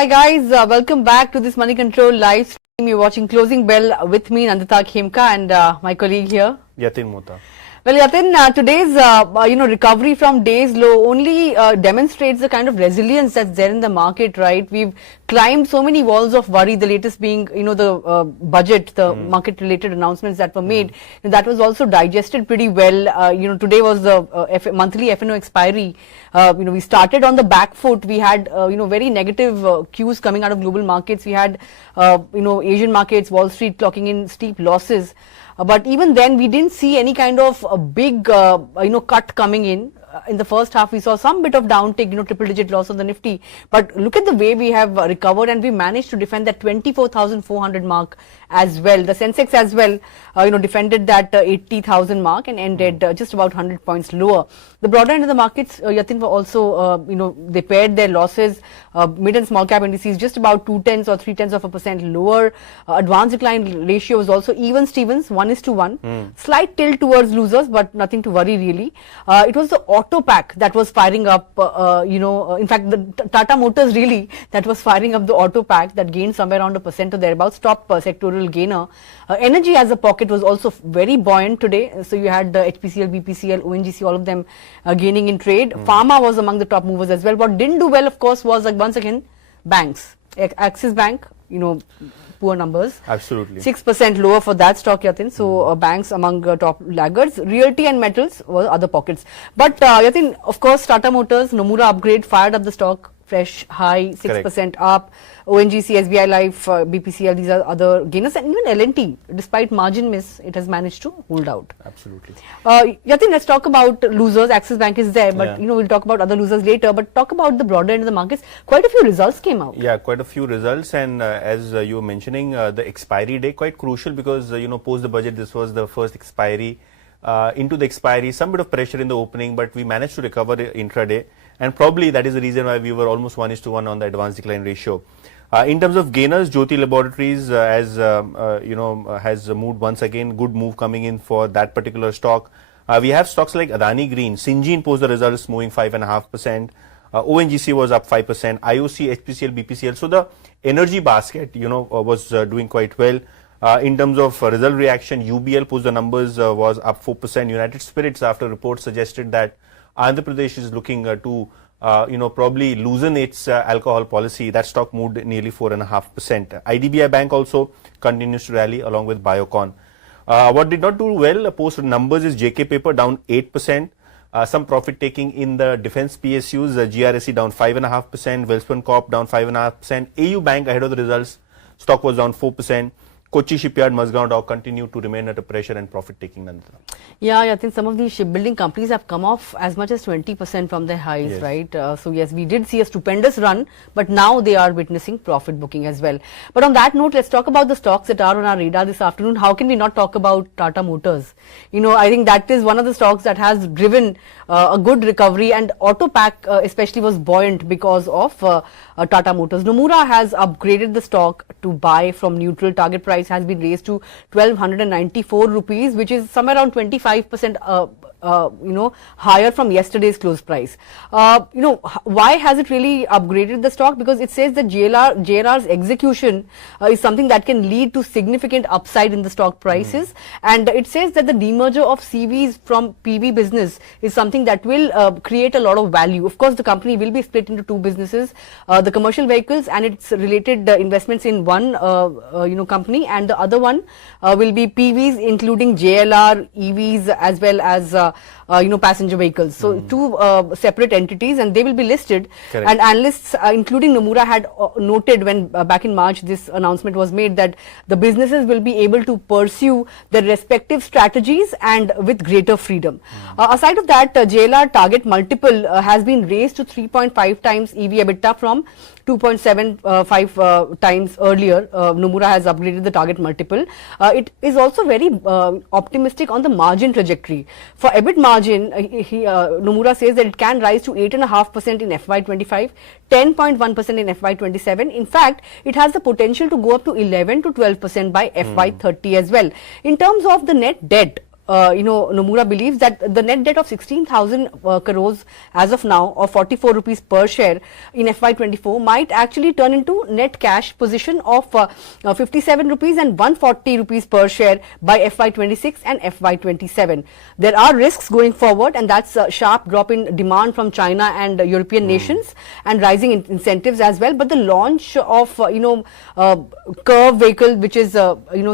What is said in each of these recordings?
Hi guys, welcome back to this Moneycontrol live stream. You're watching Closing Bell with me, Nandita, Khemka, and my colleague here, Yatin, Mota. Well, Yatin, today's recovery from days low only demonstrates the kind of resilience that's there in the market, right? We've climbed so many walls of worry. The latest being, the budget, the market-related announcements that were made. That was also digested pretty well. Today was the monthly F&O expiry. We started on the back foot. We had very negative cues coming out of global markets. We had Asian markets, Wall Street clocking in steep losses. But even then, we didn't see any kind of a big, cut coming in. In the first half, we saw some bit of downtick, triple-digit loss on the Nifty. But look at the way we have recovered, and we managed to defend that 24,400 mark as well. The Sensex as well, defended that 80,000 mark and ended just about 100 points lower. The broader end of the markets, Yatin, were also, they paired their losses. Mid and small cap indices just about 2/10 or 0.3% lower. Advanced decline ratio was also even Stevens, 1:1. Slight tilt towards losers, but nothing to worry really. It was the auto pack that was firing up, in fact, the Tata Motors really that was firing up the auto pack that gained somewhere around 1% or thereabouts, top sectoral gainer. Energy as a pocket was also very buoyant today. So you had the HPCL, BPCL, ONGC, all of them gaining in trade. Pharma was among the top movers as well. What didn't do well, of course, was once again banks. Axis Bank, poor numbers. Absolutely. 6% lower for that stock, Yatin. So banks among top laggards. Realty and metals were other pockets. But Yatin, of course, Tata Motors, Nomura upgrade fired up the stock. Fresh high, 6% up. ONGC, SBI Life, BPCL, these are other gainers. And even L&T, despite margin miss, it has managed to hold out. Absolutely. Yatin, let's talk about losers. Axis Bank is there, but we'll talk about other losers later. But talk about the broader end of the markets. Quite a few results came out. Yeah, quite a few results. And as you were mentioning, the expiry day quite crucial because, post the budget, this was the first expiry. Into the expiry, some bit of pressure in the opening, but we managed to recover intraday. And probably that is the reason why we were almost 1:1 on the advanced decline ratio. In terms of gainers, Jyothy Laboratories has moved once again. Good move coming in for that particular stock. We have stocks like Adani Green, Syngene post the results moving 5.5%. ONGC was up 5%. IOC, HPCL, BPCL. So the energy basket, was doing quite well. In terms of result reaction, UBL post the numbers was up 4%. United Spirits after reports suggested that Andhra Pradesh is looking to probably loosen its alcohol policy. That stock moved nearly 4.5%. IDBI Bank also continues to rally along with Biocon. What did not do well post numbers is JK Paper down 8%. Some profit taking in the defense PSUs, GRSE down 5.5%. Welspun Corp down 5.5%. AU Bank ahead of the results, stock was down 4%. Kochi Shipyard, Mazgaon Dock continue to remain under pressure and profit taking. Nandita. Yeah, I think some of these shipbuilding companies have come off as much as 20% from their highs, right? So yes, we did see a stupendous run, but now they are witnessing profit booking as well. But on that note, let's talk about the stocks that are on our radar this afternoon. How can we not talk about Tata Motors? I think that is one of the stocks that has driven a good recovery, and Auto Pack especially was buoyant because of Tata Motors. Nomura has upgraded the stock to buy from neutral. Target price has been raised to 1,294 rupees, which is somewhere around 25% higher from yesterday's close price. Why has it really upgraded the stock? Because it says that JLR's execution is something that can lead to significant upside in the stock prices. And it says that the demerger of CVs from PV business is something that will create a lot of value. Of course, the company will be split into two businesses, the commercial vehicles and its related investments in one, company, and the other one will be PVs, including JLR, EVs, as well as passenger vehicles. So two separate entities, and they will be listed. Correct. And analysts, including Nomura, had noted when back in March this announcement was made that the businesses will be able to pursue their respective strategies and with greater freedom. Aside of that, JLR target multiple has been raised to 3.5 times EV EBITDA from 2.75 times earlier. Nomura has upgraded the target multiple. It is also very optimistic on the margin trajectory. For EBIT margin, Nomura says that it can rise to 8.5% in FY25, 10.1% in FY27. In fact, it has the potential to go up to 11 to 12% by FY30 as well. In terms of the net debt, Nomura believes that the net debt of 16,000 crores as of now, or 44 rupees per share in FY24, might actually turn into net cash position of 57 rupees and 140 rupees per share by FY26 and FY27. There are risks going forward, and that's a sharp drop in demand from China and European nations, and rising incentives as well. But the launch of Curve vehicle, which is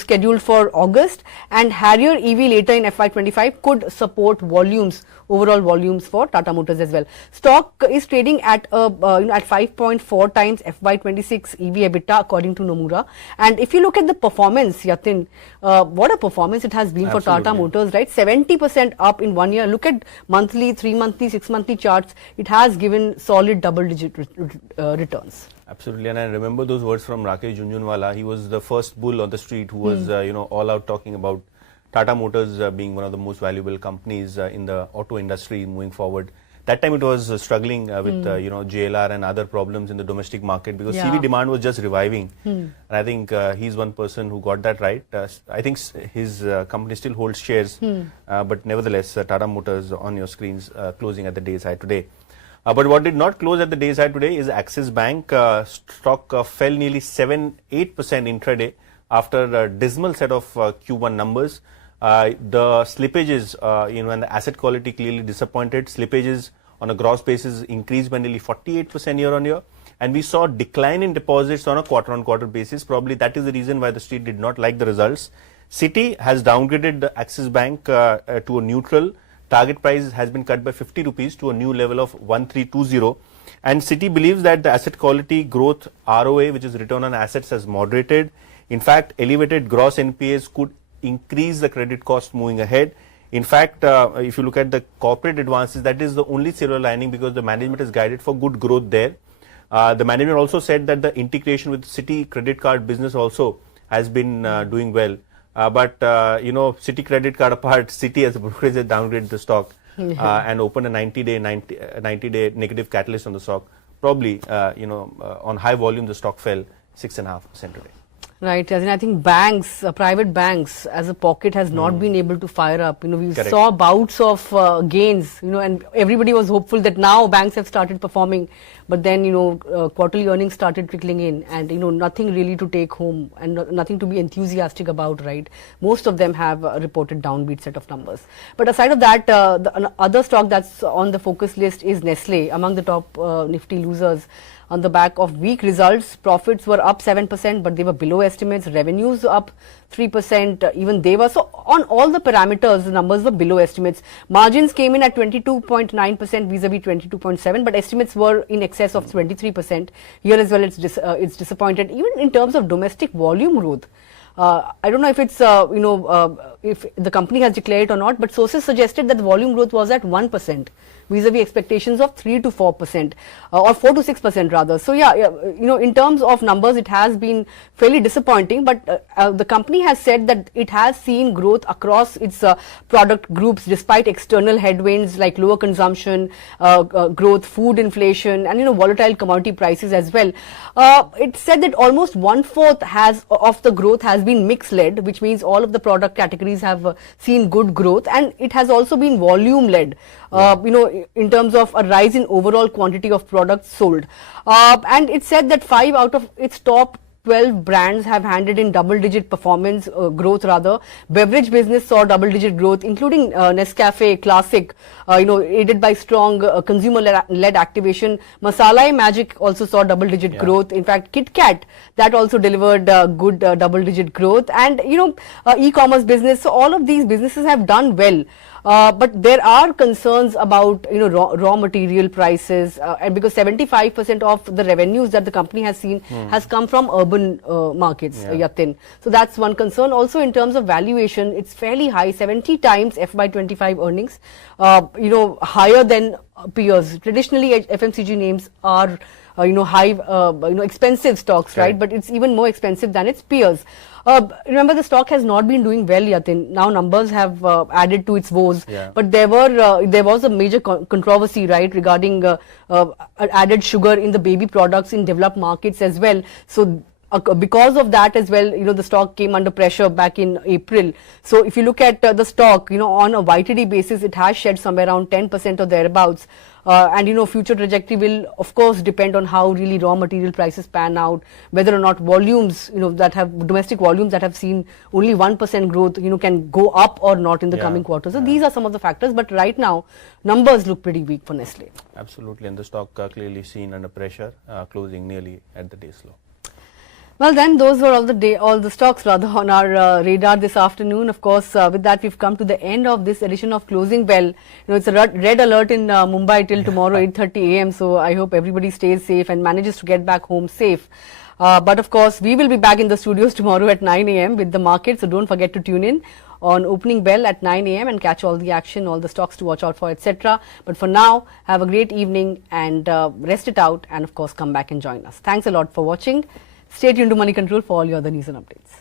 scheduled for August, and Harrier EV later in FY25 could support volumes, overall volumes for Tata Motors as well. Stock is trading at at 5.4 times FY26 EV EBITDA according to Nomura. And if you look at the performance, Yatin, what a performance it has been for Tata Motors, right? 70% up in 1 year. Look at monthly, 3 monthly, 6 monthly charts. It has given solid double-digit returns. Absolutely, and I remember those words from Rakesh Jhunjhunwala. He was the first bull on the street who was, all out talking about Tata Motors being one of the most valuable companies in the auto industry moving forward. That time it was struggling with, JLR and other problems in the domestic market because CV demand was just reviving. And I think he's one person who got that right. I think his company still holds shares, but nevertheless, Tata Motors on your screens closing at the day's high today. But what did not close at the day's high today is Axis Bank. Stock fell nearly 7-8% intraday after a dismal set of Q1 numbers. The slippages, and the asset quality clearly disappointed. Slippages on a gross basis increased by nearly 48% year on year. And we saw decline in deposits on a quarter on quarter basis. Probably that is the reason why the street did not like the results. Citi has downgraded the Axis Bank to a neutral. Target price has been cut by 50 rupees to a new level of 1320. And Citi believes that the asset quality growth ROA, which is return on assets, has moderated. In fact, elevated gross NPAs could increase the credit cost moving ahead. In fact, if you look at the corporate advances, that is the only silver lining because the management is guided for good growth there. The management also said that the integration with Citi credit card business also has been doing well. But Citi credit card apart, Citi as a brokerage has downgraded the stock and opened a 90-day negative catalyst on the stock. Probably, on high volume, the stock fell 6.5% today. Right, and I think banks, private banks as a pocket has not been able to fire up. We saw bouts of gains, and everybody was hopeful that now banks have started performing. But then, quarterly earnings started trickling in and, nothing really to take home and nothing to be enthusiastic about, right? Most of them have reported downbeat set of numbers. But aside of that, the other stock that's on the focus list is Nestle, among the top Nifty losers. On the back of weak results, profits were up 7%, but they were below estimates. Revenues up 3%, even they were. So on all the parameters, the numbers were below estimates. Margins came in at 22.9% vis-a-vis 22.7%, but estimates were in excess of 23%. Here as well, it's disappointed. Even in terms of domestic volume growth, I don't know if it's, if the company has declared it or not, but sources suggested that the volume growth was at 1%. Vis-a-vis expectations of 3 to 4%, or 4 to 6% rather. So in terms of numbers, it has been fairly disappointing. But the company has said that it has seen growth across its product groups despite external headwinds like lower consumption, growth, food inflation, and volatile commodity prices as well. It said that almost 1/4 of the growth has been mix-led, which means all of the product categories have seen good growth, and it has also been volume-led. In terms of a rise in overall quantity of products sold. And it said that 5 out of its top 12 brands have handed in double-digit performance growth rather. Beverage business saw double-digit growth, including Nescafe Classic, aided by strong consumer-led activation. Masala Magic also saw double-digit growth. In fact, Kit Kat, that also delivered good double-digit growth. And, e-commerce business, so all of these businesses have done well. But there are concerns about raw material prices, and because 75% of the revenues that the company has seen has come from urban markets, Yatin. So that's one concern. Also in terms of valuation, it's fairly high, 70 times FY25 earnings, higher than peers. Traditionally, FMCG names are high, expensive stocks, right? But it's even more expensive than its peers. Remember, the stock has not been doing well, Yatin. Now numbers have added to its woes. But there was a major controversy, right, regarding added sugar in the baby products in developed markets as well. So because of that as well, the stock came under pressure back in April. So if you look at the stock, on a YTD basis, it has shed somewhere around 10% or thereabouts. And future trajectory will of course depend on how really raw material prices pan out, whether or not volumes, that have domestic volumes that have seen only 1% growth, can go up or not in the coming quarters. So these are some of the factors, but right now numbers look pretty weak for Nestle. Absolutely, and the stock clearly seen under pressure, closing nearly at the day's low. Well then, those were all the stocks rather on our radar this afternoon. Of course, with that we've come to the end of this edition of Closing Bell. It's a red alert in Mumbai till tomorrow 8:30 a.m. So I hope everybody stays safe and manages to get back home safe. But of course, we will be back in the studios tomorrow at 9 a.m. with the market. So don't forget to tune in on opening bell at 9 a.m. and catch all the action, all the stocks to watch out for, etc. But for now, have a great evening and rest it out, and of course come back and join us. Thanks a lot for watching. Stay tuned to Moneycontrol for all your other news and updates.